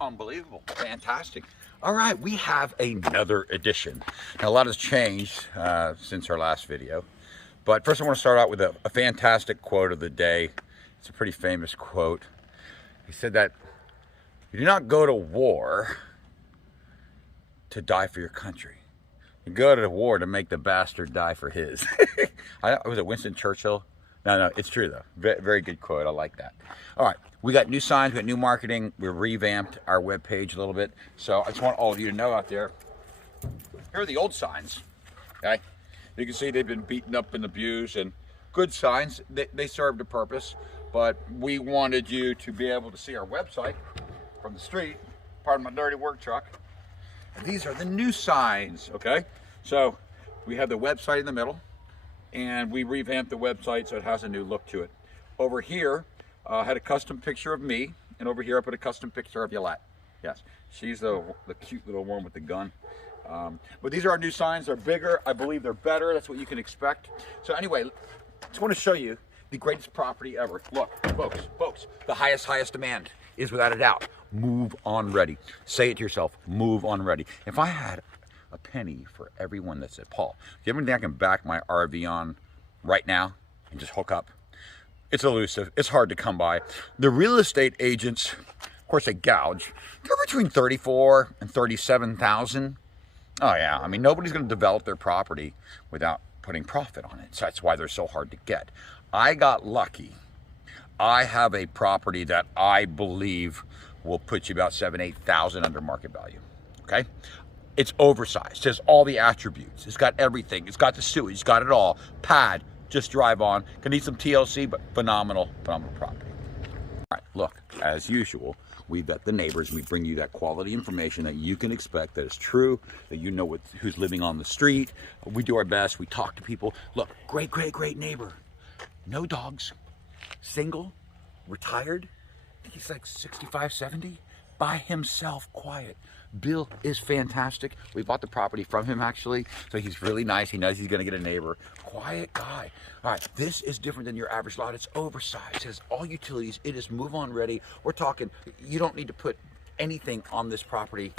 Unbelievable. Fantastic. All right, we have another edition. Now, a lot has changed since our last video. But first I want to start out with a fantastic quote of the day. It's a pretty famous quote. He said that you do not go to war to die for your country. You go to war to make the bastard die for his. Was it Winston Churchill? No, it's true though. Very good quote. I like that. All right, we got new signs, we got new marketing. We revamped our webpage a little bit. So I just want all of you to know out there, here are the old signs. Okay, you can see they've been beaten up and abused, and good signs. They served a purpose, but we wanted you to be able to see our website from the street. Pardon my dirty work truck. And these are the new signs. Okay, so we have the website in the middle, and we revamped the website so it has a new look to it. Over here, I had a custom picture of me, and over here I put a custom picture of Yolette. Yes, she's the cute little one with the gun. But these are our new signs. They're bigger. I believe they're better. That's what you can expect. So anyway, just want to show you the greatest property ever. Look, folks, the highest demand is without a doubt move on ready. Say it to yourself, move on ready. If I had a penny for everyone that said, Paul, do you ever think I can back my RV on right now and just hook up? It's elusive. It's hard to come by. The real estate agents, of course, they gouge. They're between 34 and 37,000. Oh yeah, I mean, nobody's going to develop their property without putting profit on it. So that's why they're so hard to get. I got lucky. I have a property that I believe will put you about 7,000-8,000 under market value. Okay, it's oversized. It has all the attributes. It's got everything. It's got the sewage. It's got it all. Pad. Just drive on. Can need some TLC, but phenomenal property. All right, look, as usual, we vet the neighbors. We bring you that quality information that you can expect, that is true, that you know who's living on the street. We do our best. We talk to people. Look, great neighbor. No dogs. Single. Retired. I think he's like 65, 70. By himself, quiet. Bill is fantastic. We bought the property from him actually, so he's really nice. He knows he's gonna get a neighbor. Quiet guy. All right, this is different than your average lot. It's oversized, it has all utilities. It is move on ready. We're talking, you don't need to put anything on this property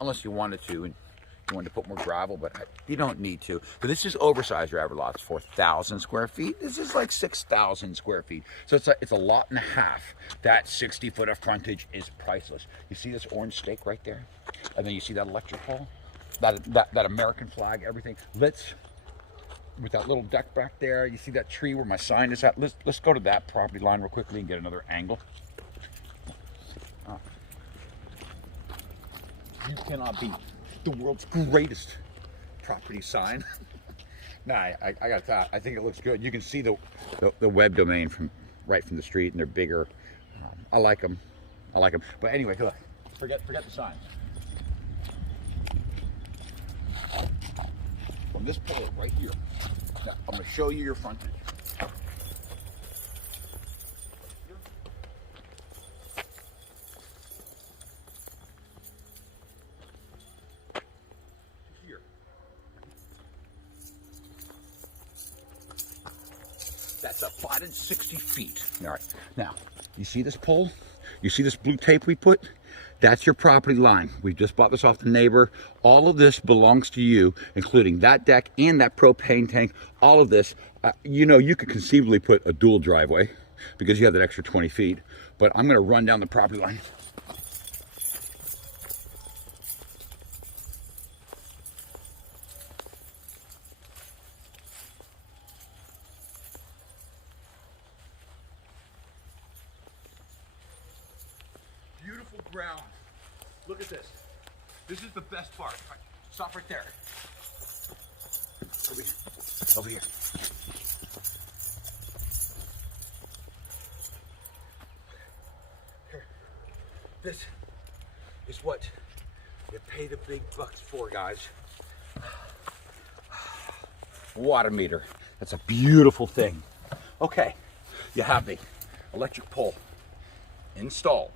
unless you wanted to, and you wanted to put more gravel, but you don't need to. But this is oversized. Your average lot is 4,000 square feet. This is like 6,000 square feet. So it's a lot and a half. That 60 foot of frontage is priceless. You see this orange stake right there? And then you see that electric pole? That American flag, everything. With that little deck back there, you see that tree where my sign is at? Let's go to that property line real quickly and get another angle. You cannot beat the world's greatest property sign. Nah, I got that. I think it looks good. You can see the web domain right from the street, and they're bigger. I like them. But anyway, look, forget the signs. From this pole right here, now I'm going to show you your frontage. That's a plotted 60 feet. All right, now, you see this pole? You see this blue tape we put? That's your property line. We just bought this off the neighbor. All of this belongs to you, including that deck and that propane tank. All of this, you know, you could conceivably put a dual driveway because you have that extra 20 feet, but I'm gonna run down the property line. Beautiful ground. Look at this. This is the best part. Right, stop right there. Over here. Here. This is what you pay the big bucks for, guys. Water meter. That's a beautiful thing. Okay, you have the electric pole installed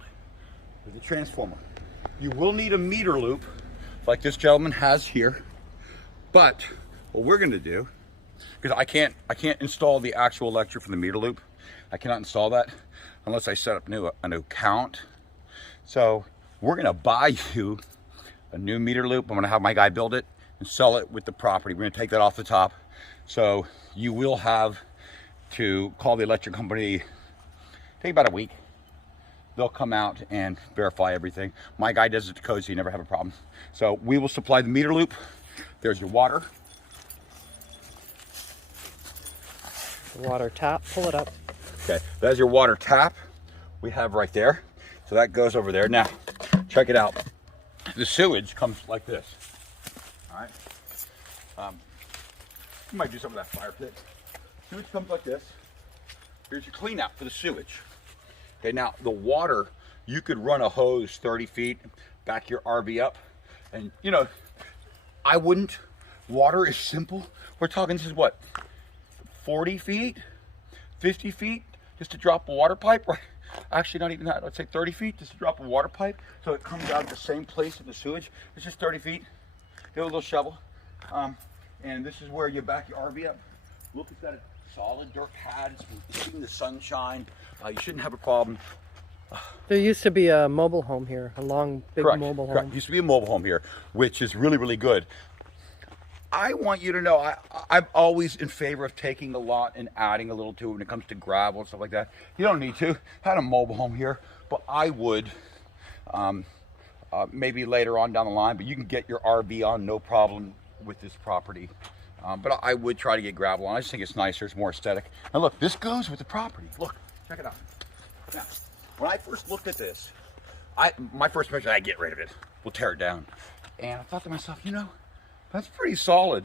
with the transformer. You will need a meter loop like this gentleman has here, but what we're going to do, because I can't install the actual electric from the meter loop. I cannot install that unless I set up a new account. So we're gonna buy you a new meter loop. I'm gonna have my guy build it and sell it with the property. We're gonna take that off the top. So you will have to call the electric company, take about a week. They'll come out and verify everything. My guy does it to code, so you never have a problem. So we will supply the meter loop. There's your water. Water tap, pull it up. Okay, that's your water tap we have right there. So that goes over there. Now, check it out. The sewage comes like this. All right. You might do some of that fire pit. Sewage comes like this. Here's your clean out for the sewage. Okay, now the water, you could run a hose 30 feet, back your RV up. And you know, I wouldn't. Water is simple. We're talking, this is what, 40 feet, 50 feet, just to drop a water pipe, right? Actually, not even that, let's say 30 feet, just to drop a water pipe. So it comes out at the same place in the sewage. It's just 30 feet, get a little shovel. And this is where you back your RV up. Look, it's got a solid dirt pad, it's been keeping the sunshine. You shouldn't have a problem. There used to be a mobile home here, a long, big mobile home. Correct. Used to be a mobile home here, which is really, really good. I want you to know, I'm always in favor of taking a lot and adding a little to it when it comes to gravel and stuff like that. You don't need to. I had a mobile home here, but I would maybe later on down the line, but you can get your RV on no problem with this property. But I would try to get gravel on. I just think it's nicer, it's more aesthetic. And look, this goes with the property. Look, check it out. Now, when I first looked at this, my first impression, I get rid of it. We'll tear it down. And I thought to myself, you know, that's pretty solid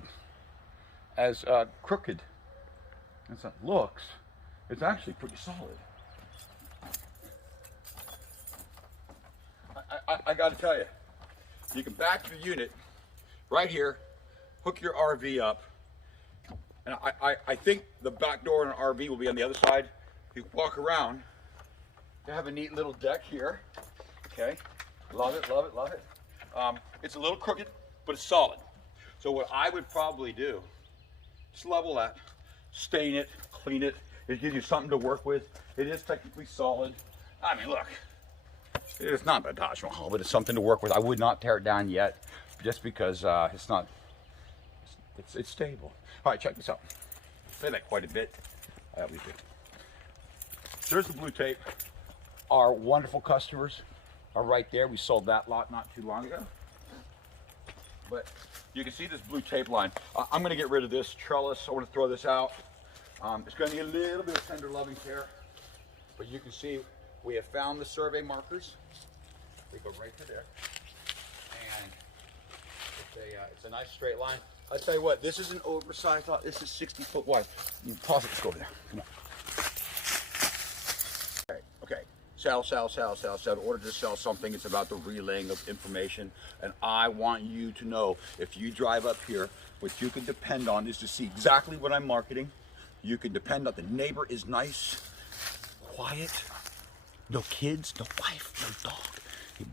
as crooked as that looks. It's actually pretty solid. I got to tell you, you can back your unit right here, hook your RV up, and I think the back door in an RV will be on the other side. You walk around, you have a neat little deck here. Okay, love it, love it, love it. It's a little crooked, but it's solid. So what I would probably do, just level that, stain it, clean it. It gives you something to work with. It is technically solid. I mean, look, it's not a Taj Mahal, but it's something to work with. I would not tear it down yet, just because it's not, it's stable. All right, check this out. I say that quite a bit. I always do. There's the blue tape. Our wonderful customers are right there. We sold that lot not too long ago. But you can see this blue tape line. I'm going to get rid of this trellis. I want to throw this out. It's going to need a little bit of tender loving care. But you can see we have found the survey markers. They go right to there. And it's a nice straight line. I'll tell you what, this is an oversized lot. This is 60 foot wide. You pause it, let's go over there. Come on. Okay. Sell. In order to sell something, it's about the relaying of information. And I want you to know, if you drive up here, what you can depend on is to see exactly what I'm marketing. You can depend on the neighbor is nice, quiet, no kids, no wife, no dog.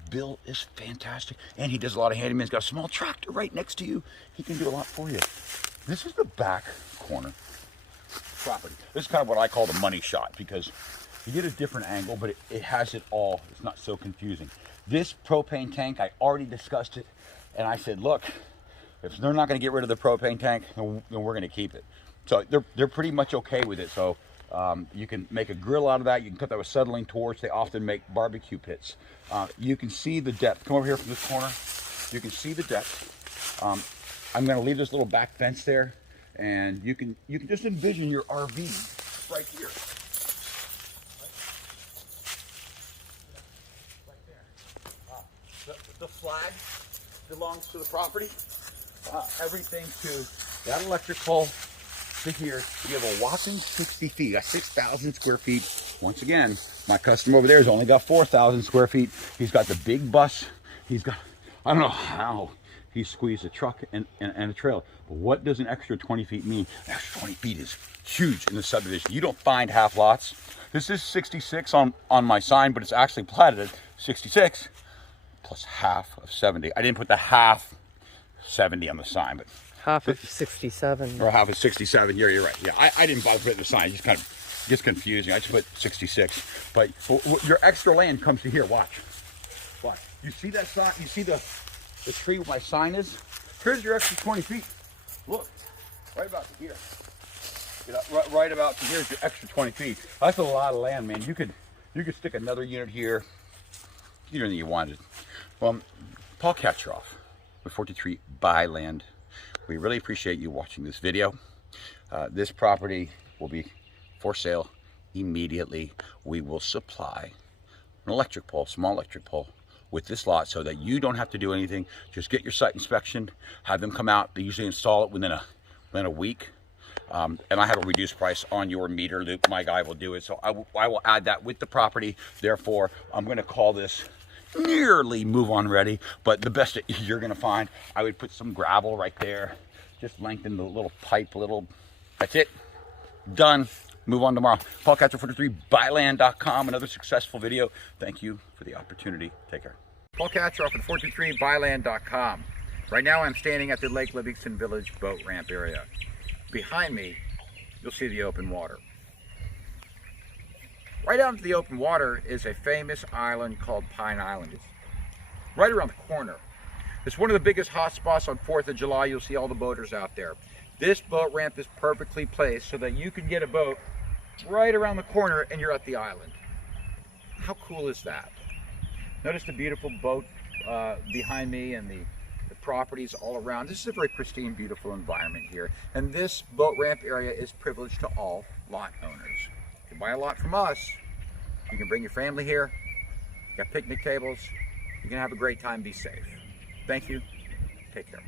Bill is fantastic, and he does a lot of handyman. He's got a small tractor right next to you. He can do a lot for you. This is the back corner property. This is kind of what I call the money shot, because you get a different angle, but it has it all. It's not so confusing. This propane tank, I already discussed it, and I said, look, if they're not going to get rid of the propane tank, then we're going to keep it. So they're pretty much okay with it. So you can make a grill out of that. You can cut that with settling torch. They often make barbecue pits. You can see the depth. Come over here from this corner. You can see the depth. I'm going to leave this little back fence there, and you can just envision your RV right here. The flag belongs to the property. Everything to that electric pole to here. You have a whopping 60 feet. That's 6,000 square feet. Once again, my customer over there has only got 4,000 square feet. He's got the big bus. He's got, I don't know how he squeezed a truck and a trailer. But what does an extra 20 feet mean? An extra 20 feet is huge in the subdivision. You don't find half lots. This is 66 on my sign, but it's actually platted at 66 plus half of 70. I didn't put the half 70 on the sign, but half of 67. Or half of 67. Yeah, you're right. Yeah, I didn't bother putting the sign. It just kind of gets confusing. I just put 66. But your extra land comes to here. Watch. Watch. You see that sign? You see the tree where my sign is? Here's your extra 20 feet. Look, right about to here. Right about to here is your extra 20 feet. That's a lot of land, man. You could stick another unit here. You don't think you wanted. Well, Paul Katsharoff with 43 Buy Land. We really appreciate you watching this video. This property will be for sale immediately. We will supply an electric pole, small electric pole, with this lot so that you don't have to do anything. Just get your site inspection, have them come out. They usually install it within a week. And I have a reduced price on your meter loop. My guy will do it. So I will add that with the property. Therefore, I'm going to call this nearly move-on ready, but the best you're going to find. I would put some gravel right there. Just lengthen the little pipe that's it. Done. Move on tomorrow. Paul Katsharoff, 43 buyland.com. Another successful video. Thank you for the opportunity. Take care. Paul Katsharoff at 43 buyland.com. Right now I'm standing at the Lake Livingston Village boat ramp area. Behind me, you'll see the open water. Right out into the open water is a famous island called Pine Island. It's right around the corner. It's one of the biggest hot spots on 4th of July. You'll see all the boaters out there. This boat ramp is perfectly placed so that you can get a boat right around the corner and you're at the island. How cool is that? Notice the beautiful boat behind me and the properties all around. This is a very pristine, beautiful environment here. And this boat ramp area is privileged to all lot owners. You can buy a lot from us. You can bring your family here. You got picnic tables. You can have a great time. Be safe. Thank you. Take care.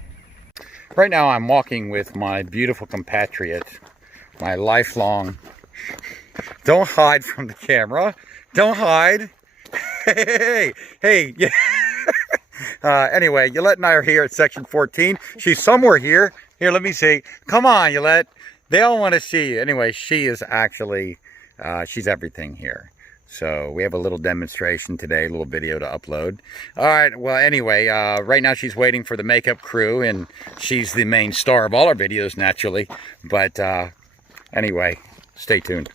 Right now I'm walking with my beautiful compatriot, my lifelong, don't hide from the camera, don't hide, hey, yeah. Anyway, Yolette and I are here at section 14. She's somewhere here. Here, let me see. Come on, Yolette. They all want to see you. Anyway, she is actually, she's everything here. So we have a little demonstration today, a little video to upload. All right, well, anyway, right now she's waiting for the makeup crew, and she's the main star of all our videos, naturally. But anyway, stay tuned.